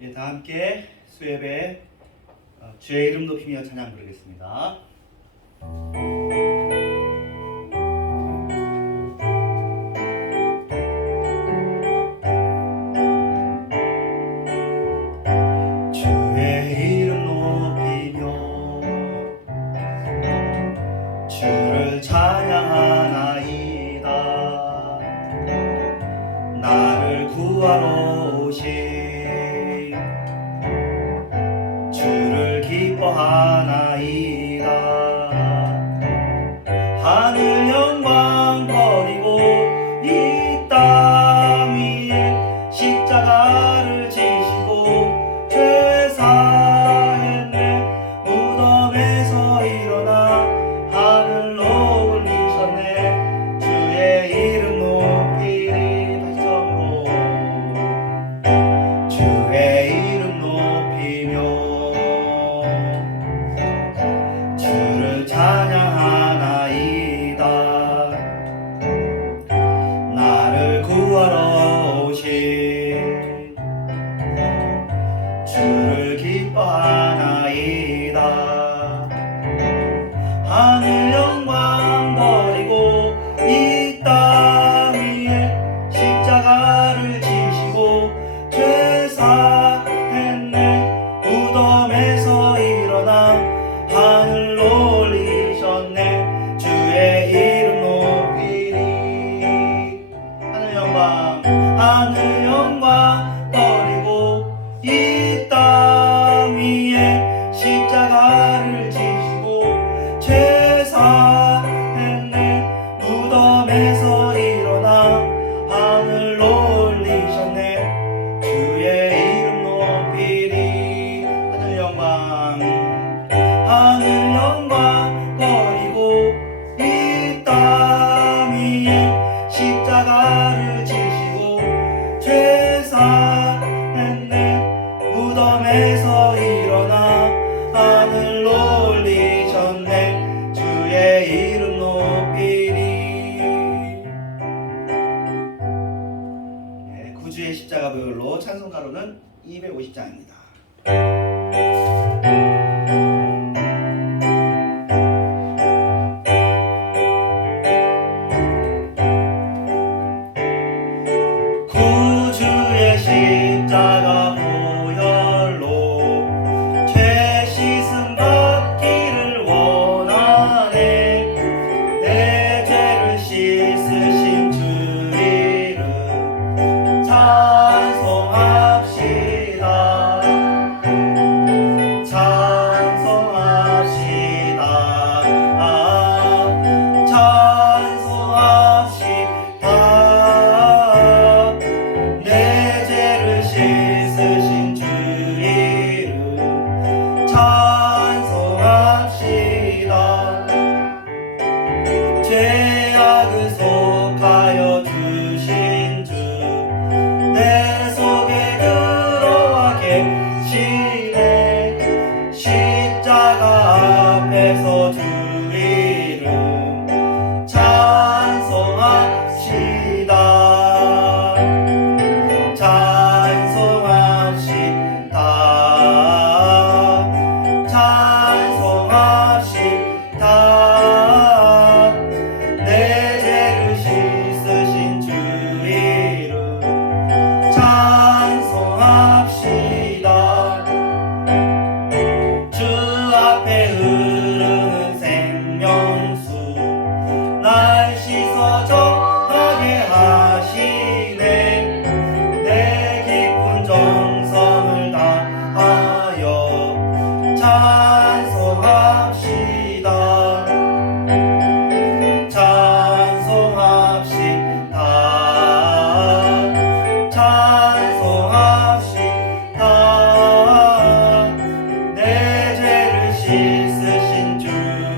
예, 다 함께 수예배 주의 이름 높이며 찬양 부르겠습니다. 주의 이름 높이며 주를 찬양하나이다. 나를 구하러 오신 주를 기뻐하나이다. 하늘 영광 버리고 이 땅 위에 십자가를 지시고 죄 사했네. 무덤에서 일어나 하늘로 올리셨네. 주의 이름 높이리. 다시 처음으로 주의 이름 높이며 주를 찬양하나이다. 나를 구하러 오신 주를 기뻐하나이다. 하늘 영광 버리고 이 땅 위에 십자가를 지시고 죄 사했네. 무덤에서 일어나 하늘로 올리셨네. 주의 이름 높이리. 하늘 영광 버리고 이 땅 위에 십자가를 지시고 죄 사했네. 무덤에서 일어나 하늘로 올리셨네. 주의 이름 높이리. 하늘 영광 버리고 이 땅 위에 십자가를 지시고 죄 사했네. 무덤에서 일어나 하늘로 올리셨네. 주의 이름 높이리. 네, 구주의 십자가 부율로 찬송가로는 250장입니다. 구주의 십자가 보혈로 죄 씻음 받기를 원하네. 내 죄를 씻으신 주 이름 찬송합시다. 내 죄를 씻으신 주 이름 찬송합시다. 죄악을 속하여 주신 주 내 속에 들어와 계시네. 십자가 앞에서 주 이름 찬송합시다. 찬송합시다. 내 죄를 씻으신 주 이름 찬송합시다. 주 앞에 흐르는 생명수 날 씻어 정하게 하시네. 내 깊은 정성을 다하여 찬송합시다. 찬송합시다. 내 죄를 씻으신 주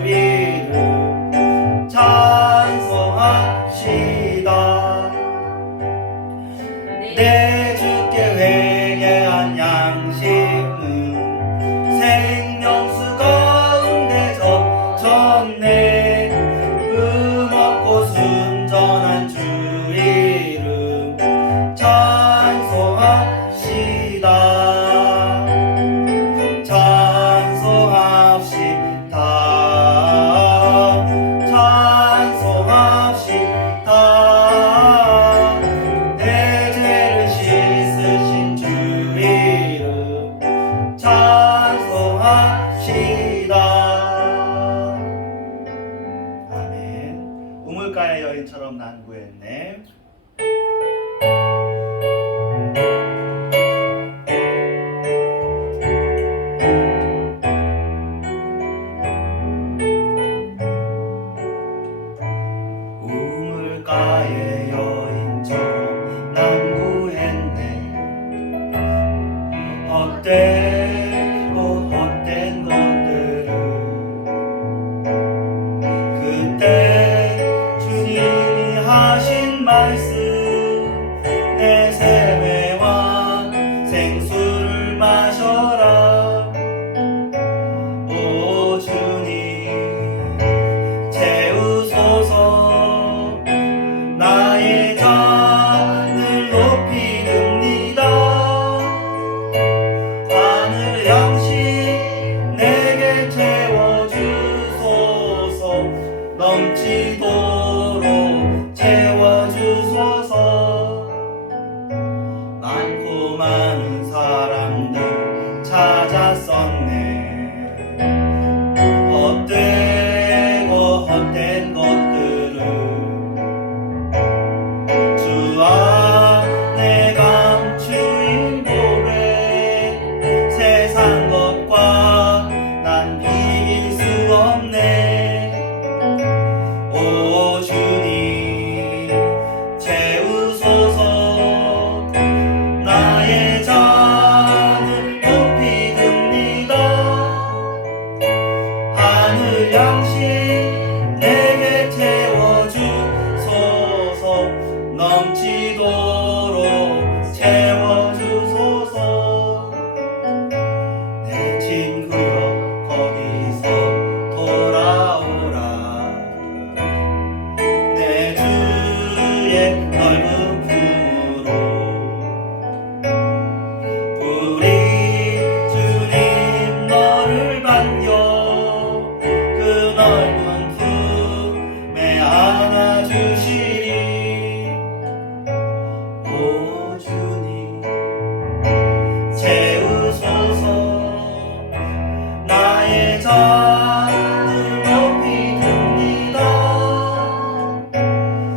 이름 찬송합시다. 우물가의 여인처럼 난구했네. 우물가의 여인처럼 난구했네. 헛되고 헛된 것들을 그때 주님이 하신 말씀 내 샘의 왕 생수를 마셔라. 오 주님 채우소서. 나의 잔을 높이 듭니다. 하늘 양식 내게 채워주소서. 넘치도록 채워주소서. 많고 많은 사람들 찾았었네. 헛되고 헛된 것들을 주 안에 감추인 고래. 세상 것과 난 비길 수 없네. 오 주님 채우소서. 나의 잔을 높이 듭니다. 하늘 양식 내게 채워주소서. 넘치도록 채워주소서. 내 친구여 거기서 돌아오라. 내 주의 넓은 품으로. 우리 주님 너를 반겨 그 넓은 품에 안아주시리. 오 주님 채우소서. 나의 잔을 높이 듭니다.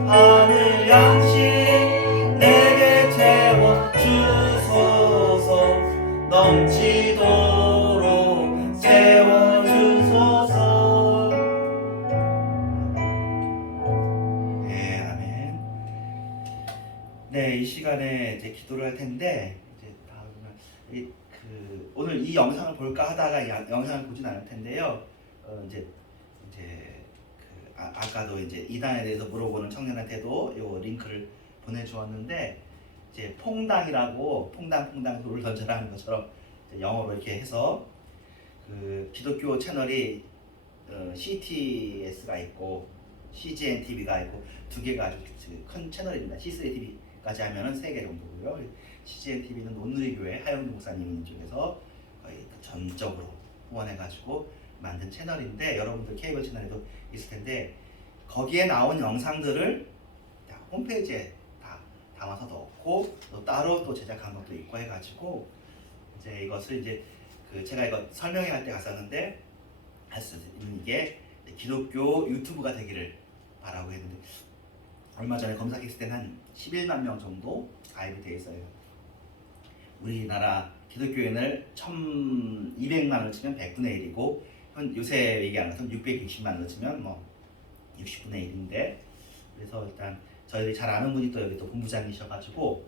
하늘 양식 내게 채워주소서. 넘치도록 채워주소서. 네, 아멘. 네, 이 시간에 이제 기도를 할 텐데 이제 다음은 오늘 이 영상을 볼까 하다가 이 영상을 보진 않을 텐데요. 이제 아까도 이제 이단에 대해서 물어보는 청년한테도 요 링크를 보내주었는데 이제 퐁당이라고 퐁당 돌을 던져라 하는 것처럼 이제 영어로 이렇게 해서 그 기독교 채널이 CTS가 있고 CGN TV가 있고 두 개가 아주 큰 채널입니다. C3 TV까지 하면은 3개 정도고요. CGN TV는 논누리교회 하영주 목사님 쪽에서 거의 전적으로 후원해가지고 만든 채널인데 여러분들 케이블 채널에도 있을 텐데 거기에 나온 영상들을 홈페이지에 다 담아서 넣고 또 따로 또 제작한 것도 있고 해가지고 이제 이것을 이제 제가 이거 설명회 할 때 갔었는데 할 수 있는 이게 기독교 유튜브가 되기를 바라고 했는데 얼마 전에 검색했을 때는 한 11만 명 정도 가입이 돼 있어요. 우리나라 기독교인을 1200만을 치면 100분의 1이고 요새 얘기하는 것은 660만을 치면 뭐 60분의 1인데 그래서 일단 저희들이 잘 아는 분이 또 여기 또 본부장이셔가지고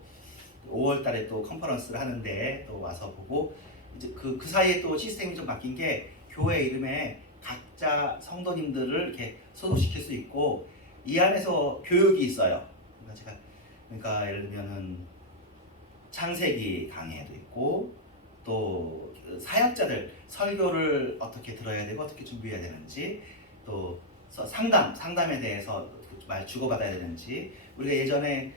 5월 달에 또 컨퍼런스를 하는데 또 와서 보고 이제 그 사이에 또 시스템이 좀 바뀐 게 교회 이름에 각자 성도님들을 이렇게 소속시킬 수 있고 이 안에서 교육이 있어요. 그러니까 예를 들면은 창세기 강해도 있고 또 사역자들 설교를 어떻게 들어야 되고 어떻게 준비해야 되는지 또 상담에 대해서 말 주고받아야 되는지 우리가 예전에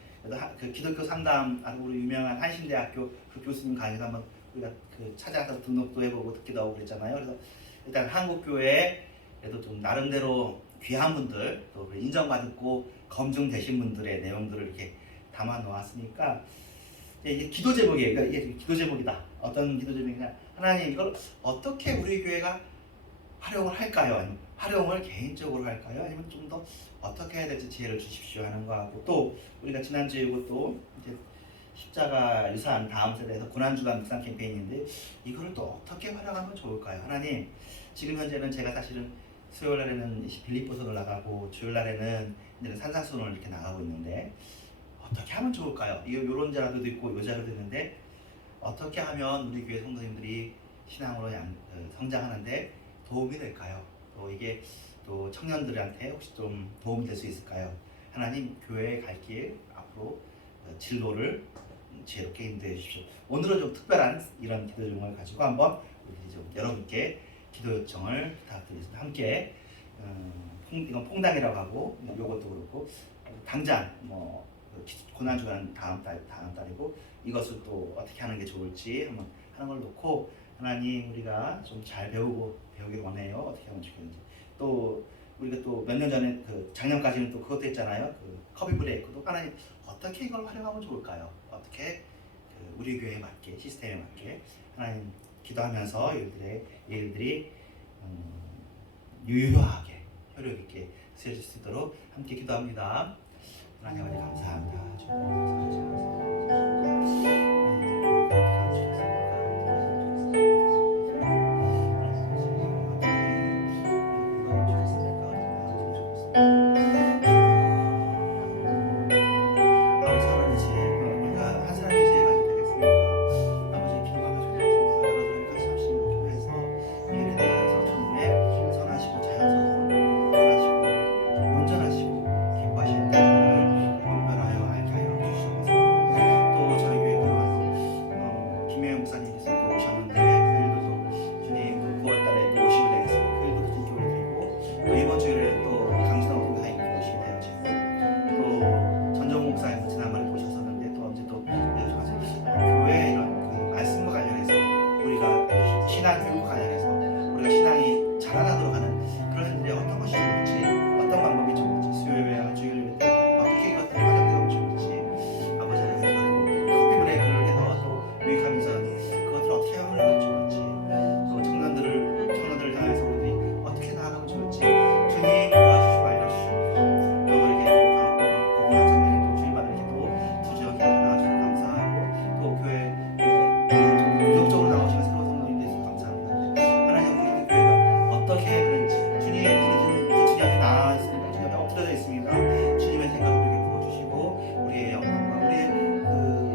그 기독교 상담 아주 유명한 한신대학교 그 교수님 강의도 한번 우리가 찾아가서 등록도 해보고 듣기도 하고 그랬잖아요. 그래서 일단 한국 교회에도 좀 나름대로 귀한 분들 또 인정받고 검증되신 분들의 내용들을 이렇게 담아 놓았으니까 이게 기도 제목이에요. 그러니까 이게 기도 제목이다. 어떤 기도 제목이냐? 하나님 이걸 어떻게 우리 교회가 활용을 할까요? 활용을 개인적으로 할까요? 아니면 좀 더 어떻게 해야 될지 지혜를 주십시오 하는 거하고, 또 우리가 지난주에 이것도 이제 십자가 유산 다음 세대에서 고난주간 묵상 캠페인인데 이거를 또 어떻게 활용하면 좋을까요? 하나님, 지금 현재는 제가 사실은 수요일 날에는 빌립보서를 나가고 주일 날에는 이제 산상수훈을 이렇게 나가고 있는데 어떻게 하면 좋을까요? 이런 자료도 있고 요 자료도 있는데 어떻게 하면 우리 교회 성도님들이 신앙으로 성장하는데 도움이 될까요? 또 이게 또 청년들한테 혹시 좀 도움이 될 수 있을까요? 하나님, 교회에 갈 길 앞으로 진로를 지혜롭게 인도해 주십시오. 오늘은 좀 특별한 이런 기도 제목을 가지고 한번 우리 좀 여러분께 기도 요청을 부탁드리겠습니다. 함께 이건 퐁당이라고 하고 이것도 그렇고 당장 고난주간 다음 달이고 이것을 또 어떻게 하는 게 좋을지 한번 하는 걸 놓고, 하나님, 우리가 좀 잘 배우길 원해요. 어떻게 하면 좋겠는지. 또 우리가 또 몇 년 전에 작년까지는 또 그것도 했잖아요. 커피 브레이크도 하나님 어떻게 이걸 활용하면 좋을까요? 어떻게 우리 교회에 맞게, 시스템에 맞게 하나님 기도하면서 일들이 유효하게 효력 있게 쓰여질 수 있도록 함께 기도합니다. 하나님 아버지 감사합니다. 신앙 교육 관련해서 우리가 신앙이 자라나도록 하는 그런 일들이 어떤 것이 좋을지, 어떤 방법이 좋을지, 수요예배와 주일예배 때 어떻게 이것들이 활용되면 좋을지, 아버지 하나님께서도 커피 브레이크를 해서 또 유익하면서 그것들을 어떻게 활용하면 좋을지, 또 청년들을 향해서 우리들이 어떻게 나아가면 좋을지 주님 도와주시고 알려주시고, 또 이렇게 고고한 청년이 또 주님 받을 기도 부지런히 나와주셔서 감사하고, 또 교회에 공격적으로 나오시면 새로운 성도님들 어떻게 해야 되는지 주님 앞에 나와 있습니다. 주님 앞에 엎드려져 있습니다. 주님의 생각을 우리에게 부어주시고 우리의 영광과 우리의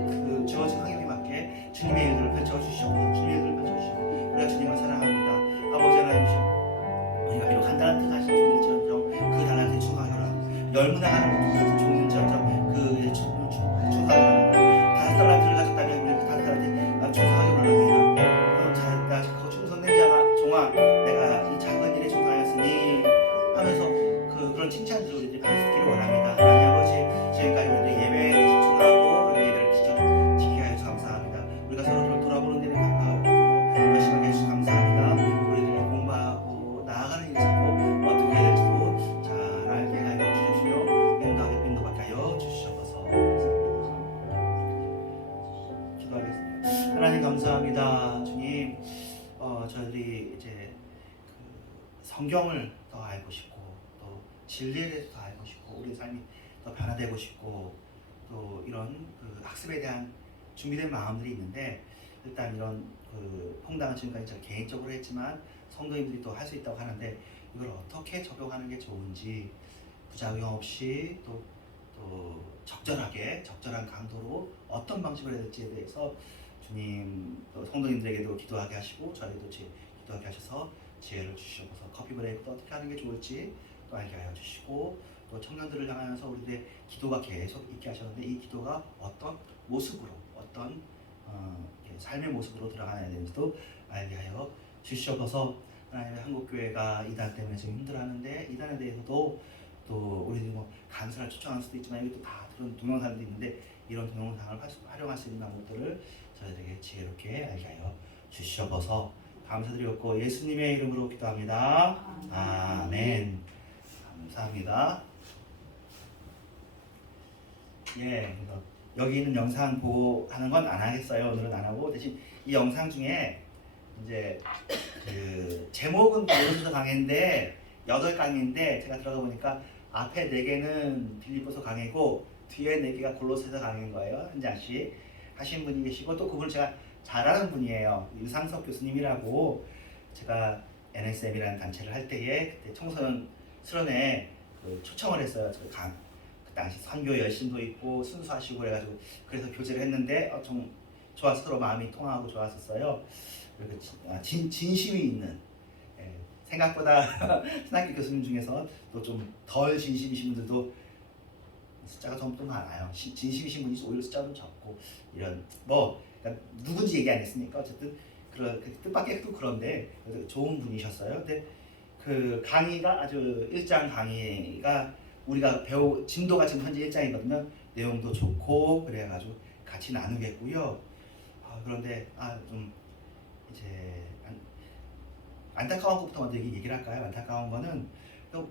그 주어진 환경에 맞게 주님의 일들을 펼쳐주시고 주님의 일들을 펼쳐주시고 우리가 주님을 사랑합니다. 아버지 하나님, 우리가 비록 한 달란트 가진 종일지언정 그 달란트에 충성하여라. 열문화가는 같은 종일지언정 그 충성하여라. 5달란트를 가졌다면 우리 그 5달란트에 충성하기로 합니다. 잘했다. 충성된 자가 종아, 내가 이 작은 일에 충성하였으니 하면서 그런 칭찬들을 우리들이 받을 수 있기를 원합니다. 하나님 아버지, 지금까지 우리들이 예배에 집중하고 우리 예배를 지키게 하여서 감사합니다. 우리가 서로를 돌아보는 일에 가까우고 열심하게 해주셔서 감사합니다. 우리들이 공부하고 나아가는 일에서도 어떻게 해야 될지도 잘 알게 하여 주십시오. 인도받게 하여 주시옵소서. 기도하겠습니다. 하나님 감사합니다. 주님, 저희들이 이제 성경을 더 알고 싶고 또 진리에 대해서 더 알고 싶고 우리 삶이 더 변화되고 싶고 또 이런 학습에 대한 준비된 마음들이 있는데, 일단 이런 퐁당은 지금까지 저 개인적으로 했지만 성도님들이 또 할 수 있다고 하는데 이걸 어떻게 적용하는 게 좋은지, 부작용 없이 또 적절한 강도로 어떤 방식으로 해야 될지에 대해서 주님 또 성도님들에게도 기도하게 하시고 저희도 기도하게 하셔서 지혜를 주시옵소서. 커피 브레이크도 어떻게 하는 게 좋을지 또 알게 하여 주시고, 또 청년들을 향해서 우리들의 기도가 계속 있게 하셨는데 이 기도가 어떤 모습으로, 어떤 삶의 모습으로 들어가야 되는지도 알게 하여 주시옵소서. 하나님의 한국교회가 이단 때문에 지금 힘들어하는데 이단에 대해서도 또 우리들이 강사를 초청할 수도 있지만 여기 또 다 그런 동영상도 있는데 이런 동영상을 활용할 수 있는 방법들을 저희들에게 지혜롭게 알게 하여 주시옵소서. 감사드리고 예수님의 이름으로 기도합니다. 아멘. 감사합니다. 예, 그래서 여기 있는 영상 보고 하는 건 안 하겠어요. 오늘은 안 하고 대신 이 영상 중에 이제 제목은 모르셔서 강했는데 8강인데 제가 들어가 보니까 앞에 4개는 빌립보서 강의고 뒤에 4개가 골로새서 강의인 거예요. 한 장씩 하신 분이 계시고 또 그분 제가 잘 아는 분이에요. 유상석 교수님이라고 제가 NSM이라는 단체를 할 때에 그때 청소년 수련회 그 초청을 했어요. 그 당시 선교 열심도 있고 순수하시고 그래가지고 그래서 교제를 했는데 좀 좋아서 서로 마음이 통하고 좋았었어요. 그리고 진심이 있는 생각보다 신학교 교수님 중에서 또 좀 덜 진심이신 분들도 숫자가 좀 많아요. 진심이신 분이 오히려 숫자가 좀 적고 이런 그러니까 누군지 얘기 안 했으니까 어쨌든 그 뜻밖의 또 그런데 좋은 분이셨어요. 근데 그 강의가 아주 1장 강의가 우리가 진도가 지금 현재 1장이거든요. 내용도 좋고 그래가지고 같이 나누겠고요. 그런데 좀 이제 안타까운 것부터 먼저 얘기를 할까요? 안타까운 거는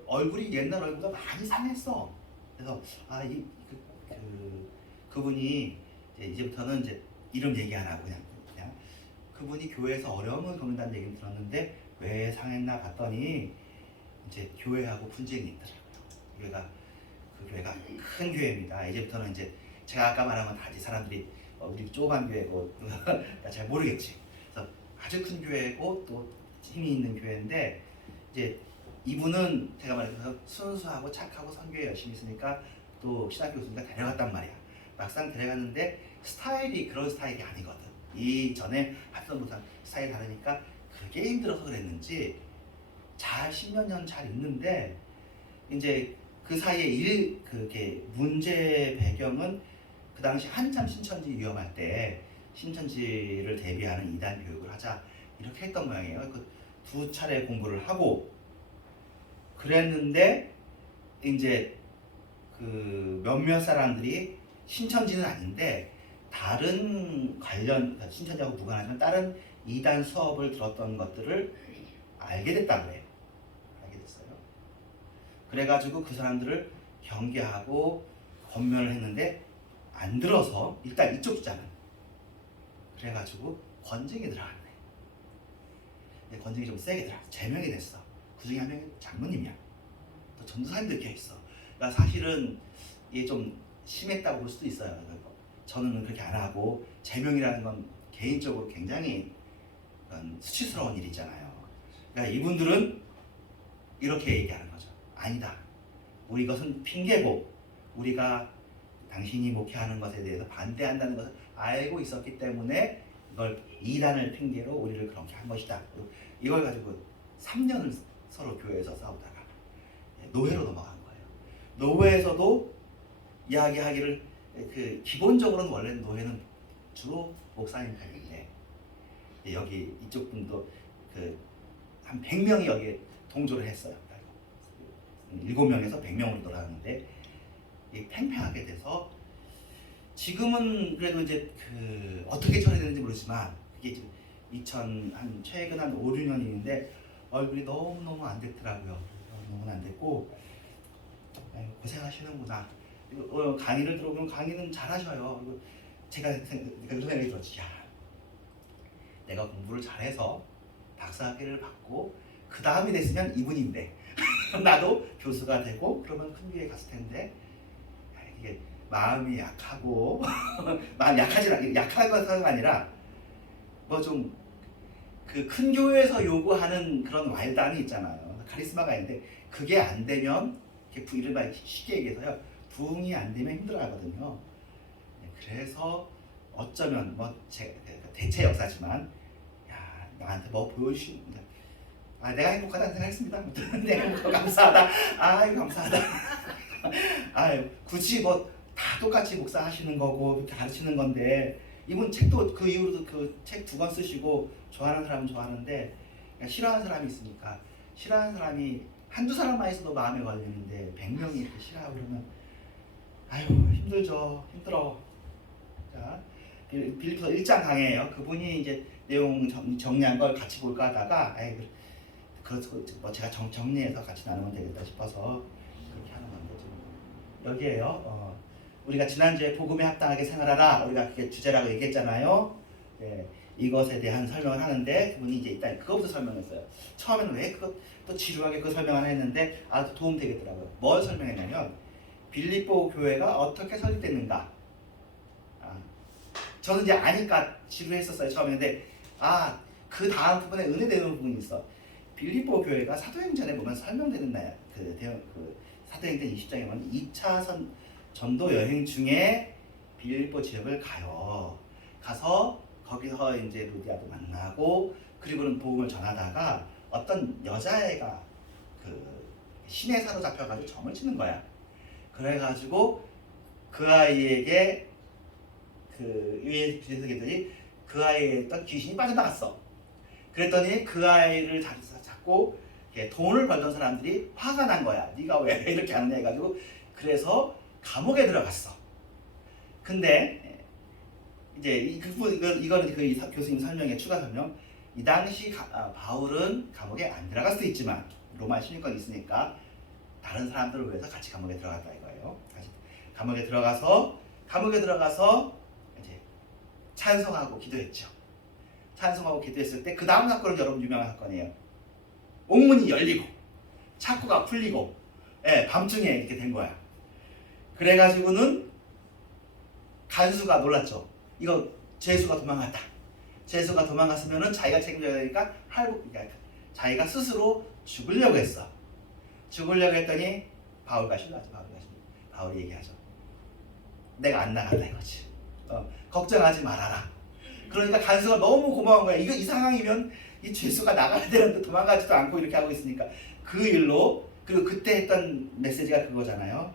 얼굴이 옛날 얼굴보다 많이 상했어. 그래서 그분이 이제부터는 이제 이름 얘기 안 하고 그냥 그분이 교회에서 어려움을 겪는다는 얘기를 들었는데 왜 상했나 봤더니 이제 교회하고 분쟁이 있더라고요. 그 교회가 큰 교회입니다. 이제부터는 이제 제가 아까 말한 건 다 이제 사람들이 우리 조그만 교회고 잘 모르겠지. 그래서 아주 큰 교회고 또 힘이 있는 교회인데 이제 이분은 제가 말해서 순수하고 착하고 선교에 열심히 있으니까 또 신학교 교수님과 데려갔단 말이야. 막상 데려갔는데 스타일이 그런 스타일이 아니거든. 이전에 하던 도상 스타일이 다르니까 그게 힘들어서 그랬는지 잘 10몇 년 잘 있는데 이제 그 사이에 그게 문제 배경은 그 당시 한참 신천지 위험할 때 신천지를 대비하는 이단 교육을 하자 이렇게 했던 모양이에요. 그 2차례 공부를 하고 그랬는데 이제 그 몇몇 사람들이 신천지는 아닌데 다른 신천지하고 무관하지만 다른 이단 수업을 들었던 것들을 알게 됐다고 해요. 알게 됐어요. 그래가지고 그 사람들을 경계하고 권면을 했는데 안 들어서 일단 이쪽 주자는 그래가지고 권징이 들어갔네. 권징이 좀 세게 들어갔어. 제명이 됐어. 그 중에 한 명이 장로님이야. 또 전도사님들 꽤 있어. 그러니까 사실은 이게 좀 심했다고 볼 수도 있어요. 저는 그렇게 안 하고 제명이라는 건 개인적으로 굉장히 수치스러운 일이잖아요. 그러니까 이분들은 이렇게 얘기하는 거죠. 아니다. 우리 이것은 핑계고 우리가 당신이 목회하는 것에 대해서 반대한다는 것을 알고 있었기 때문에 이걸 이단을 핑계로 우리를 그렇게 한 것이다. 이걸 가지고 3년을 서로 교회에서 싸우다가 노회로 넘어간 거예요. 노회에서도 이야기하기를 기본적으로는 원래 노회는 주로 목사님 편인데 여기 이쪽 분도 한 100명이 여기에 동조를 했어요. 7명에서 100명으로 돌아가는데 팽팽하게 돼서 지금은 그래도 이제 어떻게 처리되는지 모르지만 그게 지금 최근 한 5, 6년인데 얼굴이 너무너무 안 됐더라고요. 너무 안 됐고 고생하시는구나. 강의를 들어보면 강의는 잘하셔요. 제가 그런 생각이 들었지. 야, 내가 공부를 잘해서 박사학위를 받고 그 다음이 됐으면 이분인데 나도 교수가 되고 그러면 큰 교회에 갔을 텐데 이게 마음이 약하고 마음 약하고가 아니라 뭐 좀 그 큰 교회에서 요구하는 그런 와일드함이 있잖아요. 카리스마가 있는데 그게 안 되면 이른바 쉽게 얘기해서요 부흥이 안 되면 힘들어하거든요. 그래서 어쩌면 대체 역사지만 야 나한테 뭐 보여주신 내가 행복하다는 생각했습니다. 내가 행복하고 감사하다. 아유 감사하다. 아유 굳이 다 똑같이 목사하시는 거고 이렇게 가르치는 건데 이분 책도 그 이후로도 그 책 2권 쓰시고 좋아하는 사람은 좋아하는데 싫어하는 사람이 있으니까 싫어하는 사람이 한두 사람만 있어도 마음에 걸리는데 100명이 이렇게 싫어하고 그러면 아유 힘들죠. 힘들어. 자 빌립보서 1장 강해요. 그분이 이제 내용 정리한 걸 같이 볼까 하다가 제가 정리해서 같이 나누면 되겠다 싶어서 그렇게 하는 건데 지금 여기에요. 우리가 지난주에 복음에 합당하게 생활하라 우리가 그게 주제라고 얘기했잖아요. 네, 이것에 대한 설명을 하는데 그분이 이제 일단 그것부터 설명했어요. 처음에는 왜 그거 또 지루하게 그 설명 안 했는데 도움 되겠더라고요. 뭘 설명했냐면 빌립보 교회가 어떻게 설립됐는가. 저는 이제 아니까 지루했었어요 처음에. 근데 그 다음 부분에 은혜되는 부분이 있어. 빌립보 교회가 사도행전에 보면 설명되는 날 그 사도행전 20장에 보면 2차 전도 여행 중에 빌립보 지역을 가서 거기서 이제 루디아도 만나고 그리고는 복음을 전하다가 어떤 여자애가 그 신에 사로잡혀가지고 점을 치는 거야. 그래가지고 그 아이에게 유예주에서더니 그 아이에 있던 귀신이 빠져나갔어. 그랬더니 그 아이를 잡고 돈을 벌던 사람들이 화가 난 거야. 네가 왜 이렇게 하느냐 해가지고 그래서 감옥에 들어갔어. 근데 이제 이거는 그 교수님 설명의 추가 설명. 이 당시 바울은 감옥에 안 들어갈 수도 있지만 로마 시민권이 있으니까 다른 사람들을 위해서 같이 감옥에 들어갔다 이거예요. 감옥에 들어가서 이제 찬송하고 기도했죠. 찬송하고 기도했을 때 그 다음 사건은 여러분 유명한 사건이에요. 옥문이 열리고 창구가 풀리고 밤중에 이렇게 된 거야. 그래가지고는 간수가 놀랐죠. 이거 제수가 도망갔다. 제수가 도망갔으면은 자기가 책임져야 되니까 자기가 스스로 죽으려고 했어. 죽으려고 했더니 바울과 신라죠. 바울이 얘기하죠. 내가 안 나간다 이거지. 걱정하지 말아라. 그러니까 간수가 너무 고마운 거야. 이 상황이면 이 죄수가 나가야 되는데 도망가지도 않고 이렇게 하고 있으니까 그 일로. 그리고 그때 했던 메시지가 그거잖아요.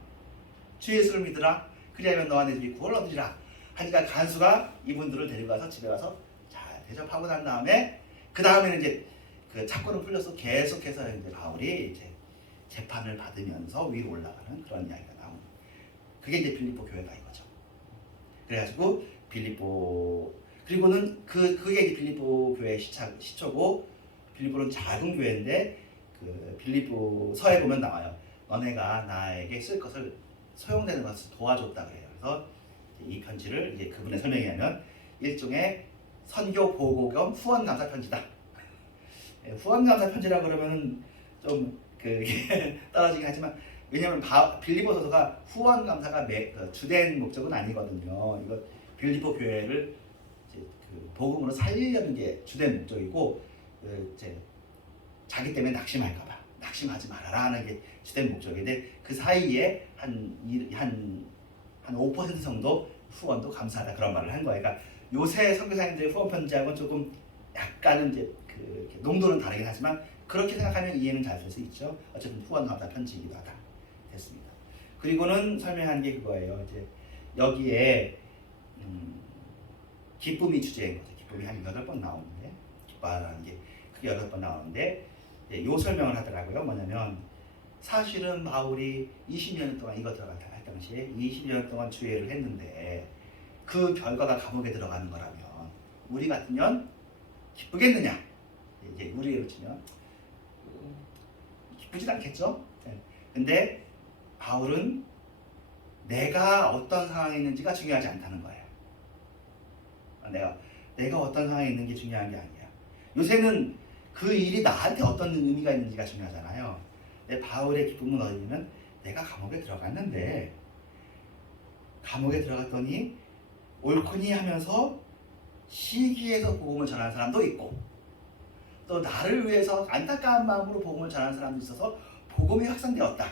주 예수를 믿으라. 그리하면 너와 내 집이 구원을 얻으리라. 하니까 간수가 이분들을 데리고 가서 집에 가서 잘 대접하고 난 다음에 그 다음에는 이제 그 사건은 풀려서 계속해서 이제 바울이 이제 재판을 받으면서 위로 올라가는 그런 이야기가 나오는. 그게 이제 빌립보 교회가 이거죠. 그래가지고 빌립보 그리고는 그게 이제 빌립보 교회의 시초고 빌립보는 작은 교회인데 그 빌립보 서에 보면 나와요. 너네가 나에게 쓸 것을 소용되는 것을 도와줬다 그래요. 그래서 이 편지를 이제 그분의 설명이냐면 일종의 선교 보고 겸 후원 감사 편지다. 후원 감사 편지라 그러면은 좀 떨어지긴 하지만 왜냐하면 빌립보서가 후원 감사가 주된 목적은 아니거든요. 이거 빌립보 교회를 이제 복음으로 살리려는 게 주된 목적이고 이제 자기 때문에 낙심하지 말아라 하는 게 주된 목적인데 그 사이에 한 5% 정도 후원도 감사하다 그런 말을 한 거예요. 그러니까 요새 선교사님들의 후원 편지하고는 조금 약간은 이제 농도는 다르긴 하지만 그렇게 생각하면 이해는 잘 될 수 있죠. 어쨌든 후원 감사 편지이기도 하다. 됐습니다. 그리고는 설명한 게 그거예요. 이제 여기에 기쁨이 주제인 거죠. 기쁨이 한 8번 나오는데 기뻐하라는 게 크게 8번 나오는데 요 설명을 하더라고요. 뭐냐면 사실은 바울이 20년 동안 이거 들어갈 당시에 20년 동안 주예를 했는데 그 결과가 감옥에 들어가는 거라면 우리 같으면 기쁘겠느냐? 이제 우리로 치면 기쁘진 않겠죠? 근데 바울은 내가 어떤 상황에 있는지가 중요하지 않다는 거예요. 내가 어떤 상황에 있는 게 중요한 게 아니야. 요새는 그 일이 나한테 어떤 의미가 있는지가 중요하잖아요. 근데 바울의 기쁨은 어디냐면 내가 감옥에 들어갔는데 감옥에 들어갔더니 옳거니 하면서 시기에서 복음을 전하는 사람도 있고 또 나를 위해서 안타까운 마음으로 복음을 전하는 사람도 있어서 복음이 확산되었다.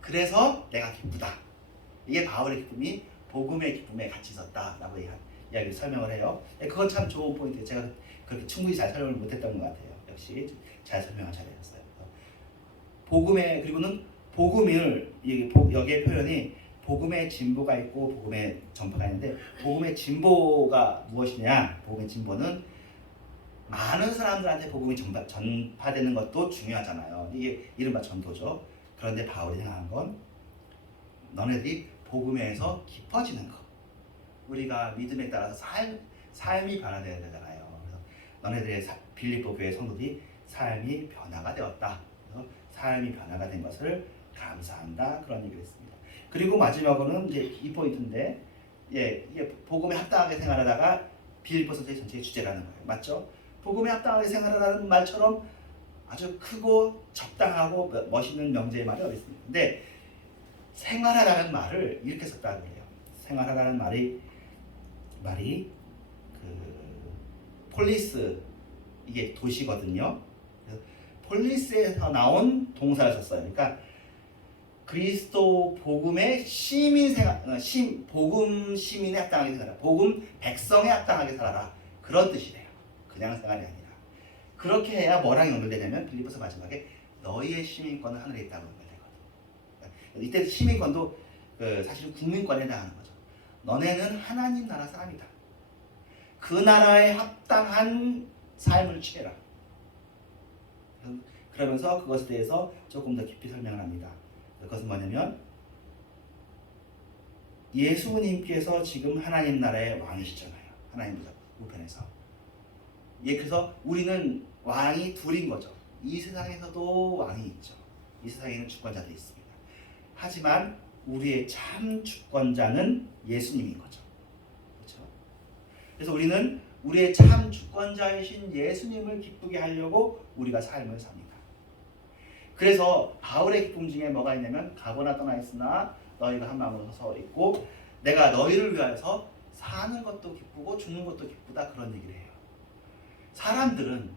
그래서 내가 기쁘다. 이게 바울의 기쁨이 복음의 기쁨에 같이 있었다라고 이야기를 설명을 해요. 그건 참 좋은 포인트예요. 제가 그렇게 충분히 잘 설명을 못했던 것 같아요. 역시 잘 설명을 잘해줬어요. 그리고는 복음을 여기에 표현이 복음의 진보가 있고 복음의 전파가 있는데 복음의 진보가 무엇이냐? 복음의 진보는 많은 사람들한테 복음이 전파되는 것도 중요하잖아요. 이게 이른바 전도죠. 그런데 바울이 생각한 건 너네들이 복음에서 깊어지는 것. 우리가 믿음에 따라서 삶이 변화되어야 되잖아요. 그래서 너네들의 빌립보 교회 성도들이 삶이 변화가 되었다. 그래서 삶이 변화가 된 것을 감사한다. 그런 얘기를 했습니다. 그리고 마지막으로는 이제 이 포인트인데 이게 복음에 합당하게 생활하다가 빌립보서의 전체의 주제라는 거예요. 맞죠? 복음에 합당하게 생활하라는 말처럼 아주 크고 적당하고 멋있는 명제의 말이 어디 있습니까? 근데 생활하라는 말을 이렇게 썼다는 거예요. 생활하라는 말이 그 폴리스, 이게 도시거든요. 그래서 폴리스에서 나온 동사를 썼어요. 그러니까 그리스도 복음의 복음 시민에 합당하게 살아라. 복음 백성에 합당하게 살아라. 그런 뜻이래요. 그냥 생활이 아니라. 그렇게 해야 뭐랑 연결되냐면 빌립보서 마지막에 너희의 시민권은 하늘에 있다고 연결되거든. 이때 시민권도 사실 국민권에 해당하는 거죠. 너네는 하나님 나라 사람이다. 그 나라에 합당한 삶을 취해라. 그러면서 그것에 대해서 조금 더 깊이 설명을 합니다. 그것은 뭐냐면 예수님께서 지금 하나님 나라의 왕이시잖아요. 하나님 우편에서. 예, 그래서 우리는 왕이 둘인 거죠. 이 세상에서도 왕이 있죠. 이 세상에는 주권자들이 있습니다. 하지만 우리의 참 주권자는 예수님인 거죠. 그렇죠? 그래서 우리는 우리의 참 주권자이신 예수님을 기쁘게 하려고 우리가 삶을 삽니다. 그래서 바울의 기쁨 중에 뭐가 있냐면 가거나 떠나 있으나 너희가 한 마음으로 서 있고 내가 너희를 위하여서 사는 것도 기쁘고 죽는 것도 기쁘다, 그런 얘기를 해요. 사람들은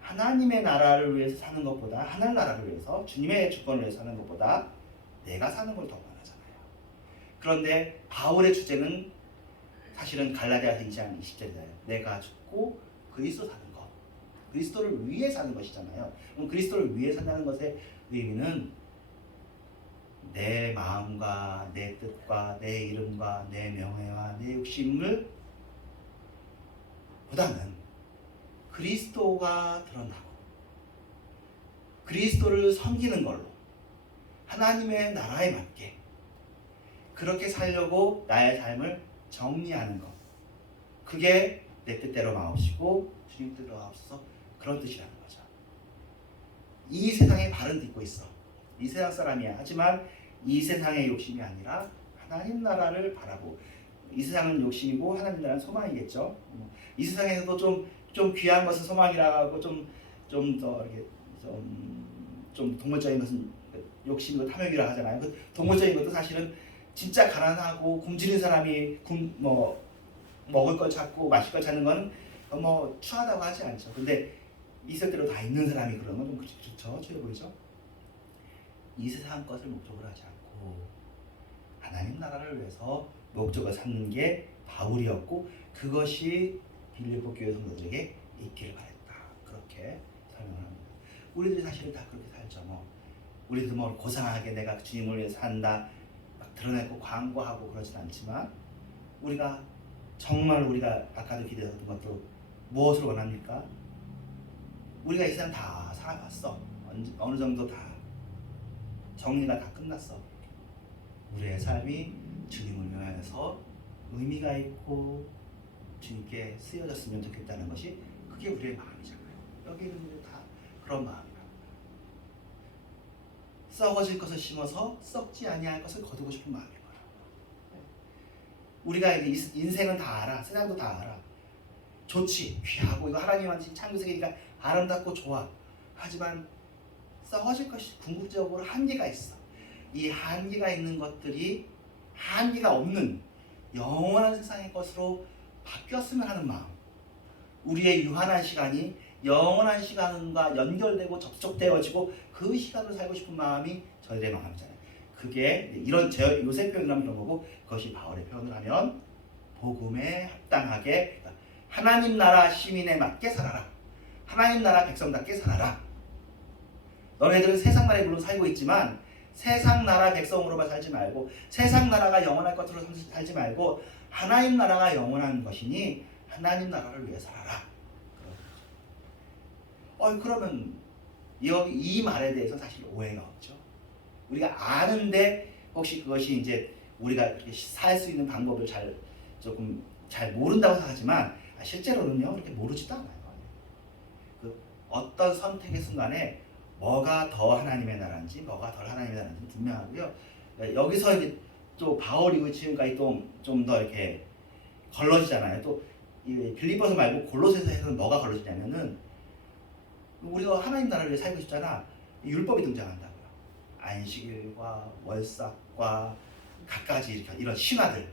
하나님의 나라를 위해서 사는 것보다, 하늘 나라를 위해서, 주님의 주권을 위해서 사는 것보다 내가 사는 걸 더 원하잖아요. 그런데 바울의 주제는 사실은 갈라디아서 2장 20절이잖아요. 내가 죽고 그리스도 사는 것, 그리스도를 위해 사는 것이잖아요. 그럼 그리스도를 위해 산다는 것의 의미는 내 마음과 내 뜻과 내 이름과 내 명예와 내 욕심을 보다는 그리스도가 드러나고 그리스도를 섬기는 걸로 하나님의 나라에 맞게 그렇게 살려고 나의 삶을 정리하는 것, 그게 내 뜻대로 마옵시고 주님 뜻대로 마옵소서, 그런 뜻이라는 거죠. 이 세상에 발은 딛고 있어. 이 세상 사람이야. 하지만 이 세상의 욕심이 아니라 하나님 나라를 바라고, 이 세상은 욕심이고 하나님 나라는 소망이겠죠. 이 세상에서도 좀 귀한 것은 소망이라고 좀 더 이렇게 좀 동물적인 것은 욕심이고 탐욕이라 하잖아요. 그 동물적인 것도 사실은 진짜 가난하고 굶주린 사람이 먹을 걸 찾고 마실 걸 찾는 건 추하다고 하지 않죠. 근데 있을 대로 다 있는 사람이 그런 건 좀 그렇죠. 좋아 보이죠? 이 세상 것을 목적으로 하지 않고 하나님 나라를 위해서 목적을 삼는 게 바울이었고, 그것이 빌립보 교회 성도들에게 있기를 바랬다. 그렇게 설명을 합니다. 우리들이 사실은 다 그렇게 살죠. 우리도 고상하게 내가 주님을 위해서 산다 막 드러내고 광고하고 그러진 않지만, 우리가 정말 우리가 아까도 기대했던 것도 무엇을 원합니까? 우리가 이 세상 다 살아봤어. 어느 정도 다 정리가 다 끝났어. 우리의 삶이 주님을 위하여서 의미가 있고 주님께 쓰여졌으면 좋겠다는 것이, 그게 우리의 마음이잖아요. 여기 있는 분들 다 그런 마음이라고. 썩어질 것을 심어서 썩지 아니할 것을 거두고 싶은 마음인 거야. 우리가 이제 인생은 다 알아. 세상도 다 알아. 좋지, 귀하고 이거 하나님한테 창조세계니까 아름답고 좋아. 하지만 썩어질 것이 궁극적으로 한계가 있어. 이 한계가 있는 것들이 한계가 없는 영원한 세상의 것으로 바뀌었으면 하는 마음. 우리의 유한한 시간이 영원한 시간과 연결되고 접촉되어지고 그 시간을 살고 싶은 마음이 저희들의 마음이잖아요. 그게 이런 요새 표현을 하면 이런 거고, 그것이 바울의 표현을 하면 복음에 합당하게 하나님 나라 시민에 맞게 살아라. 하나님 나라 백성답게 살아라. 너네들은 세상 나라에 물론 살고 있지만 세상 나라 백성으로만 살지 말고, 세상 나라가 영원할 것으로 살지 말고 하나님 나라가 영원한 것이니 하나님 나라를 위해 살아라. 그러면 이 말에 대해서 사실 오해가 없죠. 우리가 아는데 혹시 그것이 이제 우리가 살 수 있는 방법을 조금 잘 모른다고 생각하지만 실제로는요 그렇게 모르지도 않아요. 어떤 선택의 순간에 뭐가 더 하나님의 나라인지 뭐가 덜 하나님의 나라인지 분명하고요. 여기서 이제 또 바울이고 지금까지 좀 더 이렇게 걸러지잖아요. 또 빌립보서 말고 골로새서에서는 뭐가 걸러지냐면은 우리가 하나님 나라를 위해 살고 싶잖아. 율법이 등장한다고요. 안식일과 월삭과 갖가지 이런 신화들,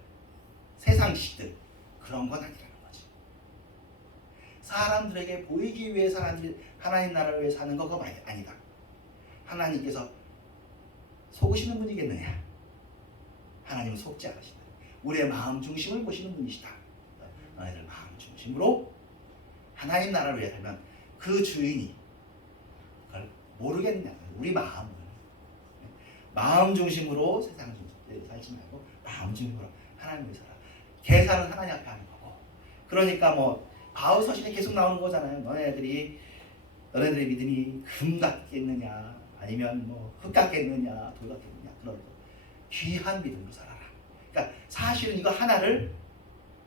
세상 지식들 그런 건 아니라는 거지. 사람들에게 보이기 위해 사람들이 하나님 나라를 위해 사는 거 그거 아니다. 하나님께서 속으시는 분이겠느냐? 하나님은 속지 않으시다. 우리의 마음 중심을 보시는 분이시다. 너희들 마음 중심으로 하나님 나라를 위해 살면 그 주인이 그걸 모르겠느냐? 우리 마음 중심으로 세상 중심으로 살지 말고 마음 중심으로 하나님을 위해 살아. 계산은 하나님 앞에 하는 거고. 그러니까 뭐 바울 서신에 계속 나오는 거잖아요. 너네들이 믿음이 금 같겠느냐, 아니면 뭐 흙 같겠느냐, 돌 같겠느냐, 그런 거. 귀한 믿음으로 살아라. 그러니까 사실은 이거 하나를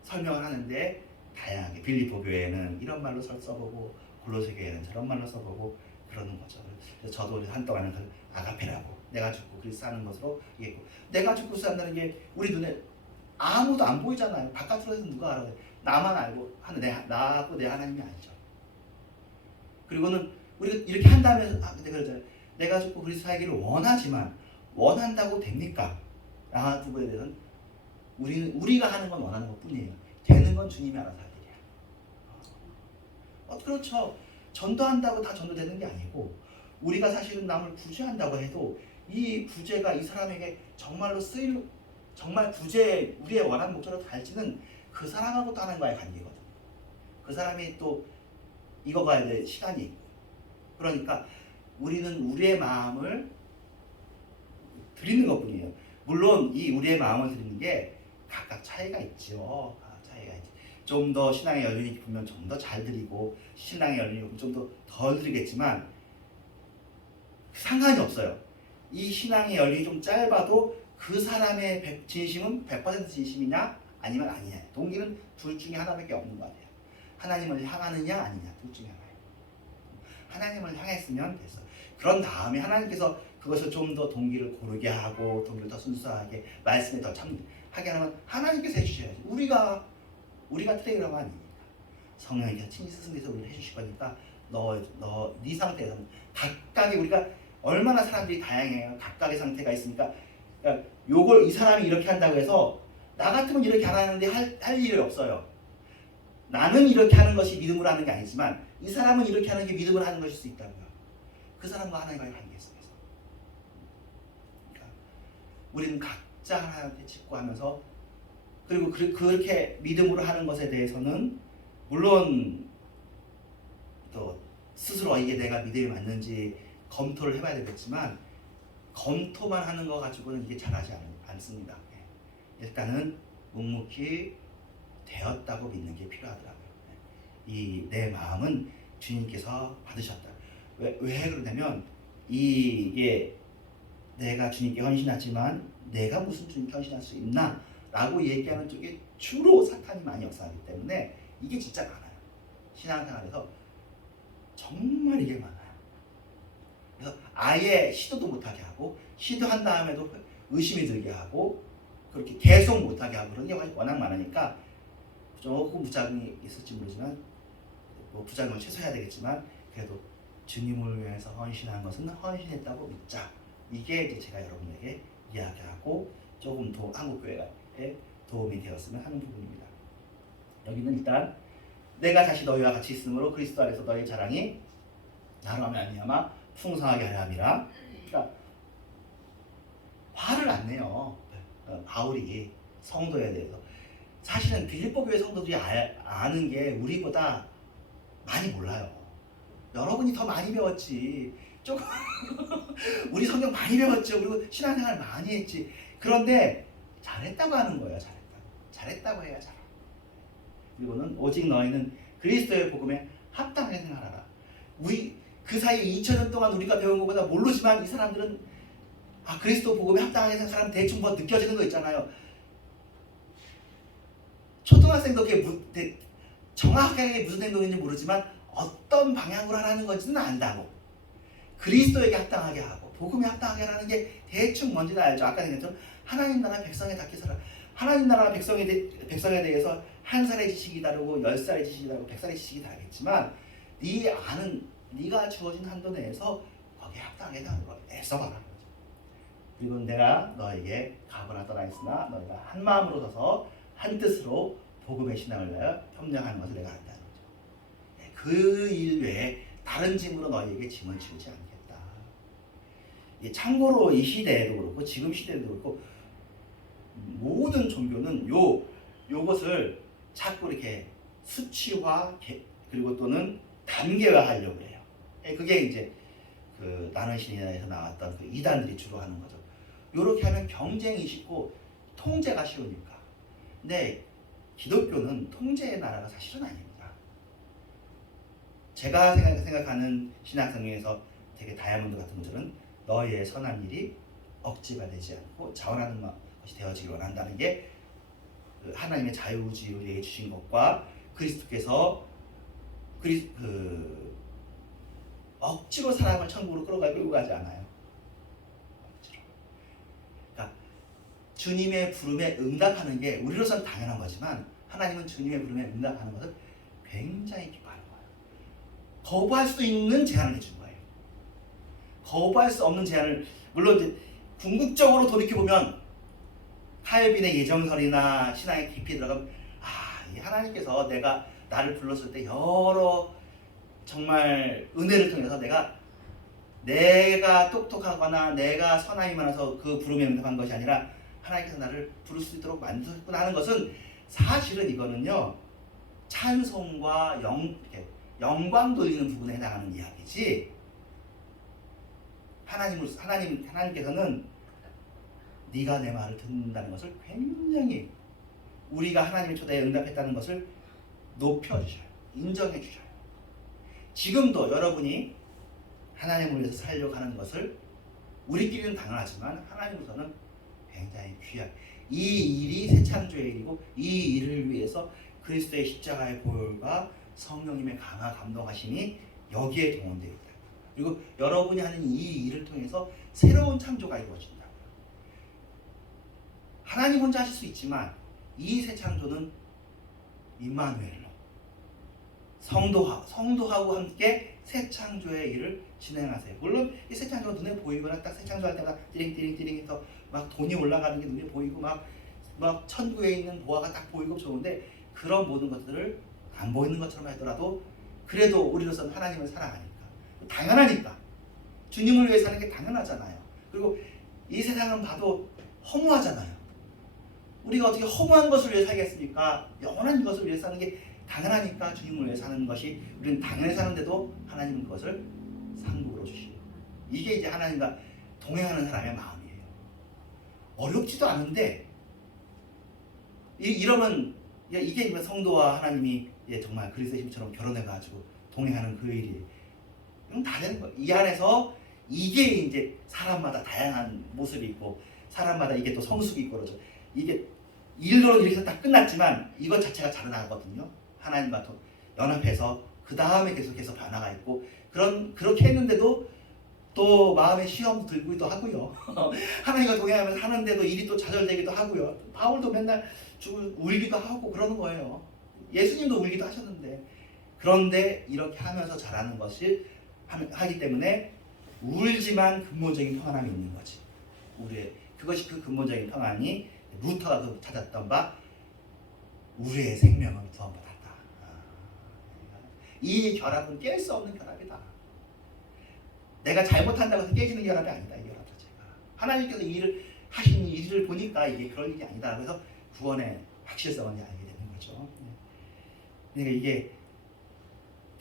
설명을 하는데 다양하게 빌립보 교회는 이런 말로 써보고 골로새 교회는 저런 말로 써보고 그러는 거죠. 그래서 저도 한동안은 그 아가페라고 내가 죽고 그리스도 사는 것으로 얘기했고, 내가 죽고 그리스도 산다는 게 우리 눈에 아무도 안 보이잖아요. 바깥으로서 누가 알아요? 나만 알고 하는 나하고 내 하나님이 아니죠. 그리고는 우리가 이렇게 한다면 그러잖아요. 내가 죽고 그리스도 살기를 원하지만 원한다고 됩니까? 나 부부에 대해서는 우리가 하는 건 원하는 것뿐이에요. 되는 건 주님이 알아서 할 일이야. 그렇죠. 전도한다고 다 전도되는 게 아니고, 우리가 사실은 남을 구제한다고 해도 이 구제가 이 사람에게 정말로 정말 우리의 원하는 목적으로 갈지는 그 사람하고 또 하나님과의 관계거든. 그 사람이 또 익어가야 될 시간이 있고. 그러니까 우리는 우리의 마음을 드리는 것뿐이에요. 물론 이 우리의 마음을 드리는 게 각각 차이가 있죠. 차이가 있죠. 좀 더 신앙의 연륜이 깊으면 좀 더 잘 드리고, 신앙의 연륜이 깊으면 좀 더 덜 드리겠지만 상관이 없어요. 이 신앙의 연륜이 좀 짧아도 그 사람의 진심은 100% 진심이냐 아니면 아니냐. 동기는 둘 중에 하나밖에 없는 것 같아요. 하나님을 향하느냐 아니냐, 둘 중에 하나예요. 하나님을 향했으면 됐어. 그런 다음에 하나님께서 그것을 좀 더 동기를 고르게 하고, 동기를 더 순수하게, 말씀에 더 참하게 하면 하나님께서 해주셔야지. 우리가 트레이너가 아니니까. 성령님께서 친히 스승께서 우리를 해주실 거니까 네 상태에서는 각각의, 우리가 얼마나 사람들이 다양해요. 각각의 상태가 있으니까. 그러니까 요걸 이 사람이 이렇게 한다고 해서 나 같으면 이렇게 안 하는데 할 일이 없어요. 나는 이렇게 하는 것이 믿음으로 하는 게 아니지만 이 사람은 이렇게 하는 게 믿음으로 하는 것일 수 있다고요. 그 사람과 하나님과의 관계 속에서. 그러니까 우리는 각자 하나님께 직구하면서, 그리고 그렇게 믿음으로 하는 것에 대해서는 물론 또 스스로 이게 내가 믿음이 맞는지 검토를 해봐야 되겠지만, 검토만 하는 거 가지고는 이게 잘하지 않습니다. 일단은 묵묵히 되었다고 믿는 게 필요하더라고요. 이 내 마음은 주님께서 받으셨다. 왜 그러냐면, 이게 내가 주님께 헌신하지만 내가 무슨 주님께 헌신할 수 있나 라고 얘기하는 쪽에 주로 사탄이 많이 역사하기 때문에 이게 진짜 많아요. 신앙생활에서 정말 이게 많아요. 그래서 아예 시도도 못하게 하고, 시도한 다음에도 의심이 들게 하고, 그렇게 계속 못하게 하고, 그런 게 워낙 많으니까 조금 부작용이 있을지 모르지만, 뭐 부작용을 최소화해야 되겠지만, 그래도 주님을 위해서 헌신한 것은 헌신했다고 믿자. 이게 이제 제가 여러분에게 이야기하고 조금 더 한국교회에 도움이 되었으면 하는 부분입니다. 여기는 일단 내가 다시 너희와 같이 있으므로 그리스도 안에서 너희 자랑이 나로 말미암아 풍성하게 하려 함이라. 그러니까 화를 안 내요. 바울이 성도에 대해서. 사실은 빌립보 교회 성도들이 아는 게 우리보다 많이 몰라요. 여러분이 더 많이 배웠지. 조금 우리 성경 많이 배웠죠. 그리고 신앙생활 많이 했지. 그런데 잘했다고 하는 거예요. 잘했다고 해야 잘해. 그리고는 오직 너희는 그리스도의 복음에 합당하게 생각하라. 그 사이에 2000년 동안 우리가 배운 것보다 모르지만 이 사람들은 그리스도 복음에 합당하게 생각하면 대충 뭐 느껴지는 거 있잖아요. 초등학생도 그게 정확하게 무슨 행동인지 모르지만 어떤 방향으로 하라는 건지는 안다고. 그리스도에게 합당하게 하고 복음에 합당하게 하라는 게 대충 뭔지는 알죠. 아까 얘기했던 하나님 나라 백성에 닿게 살아. 하나님 나라 백성에 대해서 한 살의 지식이 다르고 10살의 지식이 다르고 100살의 지식이 다르겠지만 네가 주어진 한도 내에서 거기에 합당하게 애써봐라. 그리고 내가 너에게 각오나 떠나 있으나 너희가 한 마음으로 서서 한 뜻으로 복음의 신앙을 위하여 협력하는 것을 내가 안다는 거죠. 그 일 외에 다른 짐으로 너희에게 짐을 지우지 않겠다. 참고로 이 시대에도 그렇고 지금 시대에도 그렇고 모든 종교는 요것을 자꾸 이렇게 수치화 그리고 또는 단계화하려고 해요. 그게 이제 그 나는 신이나에서 나왔던 그 이단들이 주로 하는 거죠. 요렇게 하면 경쟁이 쉽고 통제가 쉬우니까. 근데 기독교는 통제의 나라가 사실은 아닙니다. 제가 생각하는 신학 성경에서 되게 다이아몬드 같은 것들은 너희의 선한 일이 억지가 되지 않고 자원하는 것이 되어지길 원한다는 게 하나님의 자유지를 우리에게 주신 것과 그리스도께서 억지로 사람을 천국으로 끌고 가지 않아요. 억지로. 그러니까 주님의 부름에 응답하는 게 우리로서는 당연한 거지만 하나님은 주님의 부름에 응답하는 것을 굉장히 기뻐하는 거예요. 거부할 수 있는 제안을 해준 거예요. 거부할 수 없는 제안을 물론 이제 궁극적으로 돌이켜보면 칼빈의 예정설이나 신앙의 깊이 들어가면 이 하나님께서 나를 불렀을 때 여러 정말 은혜를 통해서 내가 똑똑하거나 내가 선함이 많아서 그 부름에 응답한 것이 아니라 하나님께서 나를 부를 수 있도록 만드셨구나 하는 것은 사실은 이거는요 찬송과 영광 돌리는 부분에 해당하는 이야기지. 하나님께서는 네가 내 말을 듣는다는 것을 굉장히 우리가 하나님의 초대에 응답했다는 것을 높여주셔요. 인정해주셔요. 지금도 여러분이 하나님을 위해서 살려고 하는 것을 우리끼리는 당연하지만 하나님으로서는 굉장히 귀한 이 일이 새 창조의 일이고 이 일을 위해서 그리스도의 십자가의 보혈과 성령님의 강화 감동하심이 여기에 동원되어 있다. 그리고 여러분이 하는 이 일을 통해서 새로운 창조가 이루어진다. 하나님 혼자 하실 수 있지만 이 새 창조는 임마누엘로 성도하고 함께 새 창조의 일을 진행하세요. 물론 이 새 창조가 눈에 보이거나 딱 새 창조할 때마다 띠링띠링 해서 막 돈이 올라가는 게 눈에 보이고 막 천국에 있는 보화가 딱 보이고 좋은데 그런 모든 것들을 안 보이는 것처럼 하더라도 그래도 우리로서는 하나님을 사랑하니까 당연하니까 주님을 위해 사는 게 당연하잖아요. 그리고 이 세상은 봐도 허무하잖아요. 우리가 어떻게 허무한 것을 위해 살겠습니까? 영원한 것을 위해 사는 게 당연하니까 주님을 위해 사는 것이 우리는 당연히 사는데도 하나님은 그것을 상급으로 주시고 이게 이제 하나님과 동행하는 사람의 마음이에요. 어렵지도 않은데 이러면 이게 성도와 하나님이 정말 그리스도의 힘처럼 결혼해가지고 동행하는 그 일이 이건 다 되는 거예요. 이 안에서 이게 이제 사람마다 다양한 모습이 있고 사람마다 이게 또 성숙이 있고 그러죠. 이게 일로 이렇게 딱 끝났지만 이것 자체가 자라나거든요. 하나님과 또 연합해서 그 다음에 계속해서 변화가 있고 그렇게 했는데도 또 마음의 시험도 들기도 하고요. 하나님과 동행하면서 하는데도 일이 또 좌절되기도 하고요. 바울도 맨날 울기도 하고 그러는 거예요. 예수님도 울기도 하셨는데 그런데 이렇게 하면서 자라는 것이 하기 때문에 울지만 근본적인 평안함이 있는 거지. 그것이 그 근본적인 평안이 루터가 찾았던 바 우리의 생명은 구원받았다. 이 결합은 깰 수 없는 결합이다. 내가 잘못한다고 해서 깨지는 결합이 아니다. 이 결합 자체가 하나님께서 하신 일을 보니까 이게 그럴 일이 아니다. 그래서 구원의 확실성을 알게 되는 거죠. 그러니까 이게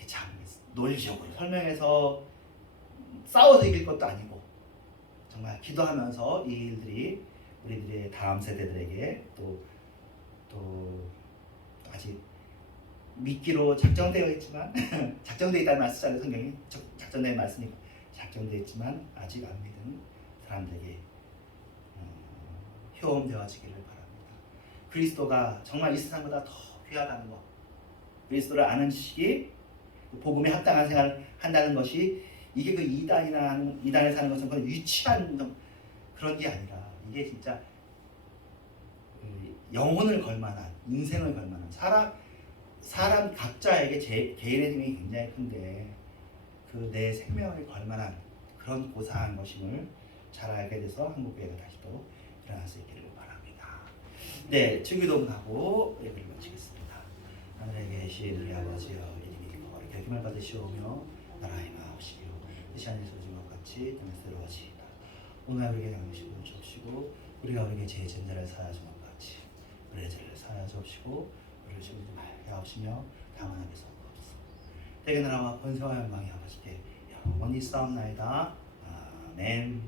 참 논리적으로 설명해서 싸워서 이길 것도 아니고 정말 기도하면서 이 일들이 우리들의 다음 세대들에게 또 아직 믿기로 작정되어 있지만 작정되어 있다는 말 쓰잖아요. 성경이 작정된 말씀이니까 작정되어 있지만 아직 안 믿은 사람들에게 효험되어지기를 바랍니다. 그리스도가 정말 이 세상보다 더 귀하다는 것, 그리스도를 아는 지식이 복음에 합당한 생활을 한다는 것이 이게 그 이단에 사는 것은 그런 유치한 그런 게 아니라 이게 진짜 영혼을 걸만한 인생을 걸만한 사람 각자에게 개인의 생명이 굉장히 큰데 그 내 생명을 걸만한 그런 고상한 것임을 잘 알게 돼서 한국교회가 다시 또 일어날 수 있기를 바랍니다. 네, 주기도문하고 예배를 마치겠습니다. 하늘에 계신 우리 아버지여 이름이 기뻐 이렇게 기쁨을 받으시오며 나라의 마옵시며 뜻이 하늘에서 이루어진 것 같이 땅에서 이루어지이다. 오늘 우리에게 양식을 주옵시고 우리가 우리에게 죄 지은 자를 사하여 준 것 같이 우리의 죄를 사하여 주옵시고 우리를 시험하지 말게 하옵시며 다만 앞에서 없소서. 대개 나라와 권세와 영광이 아버지께 영원히 싸움나이다. 아멘.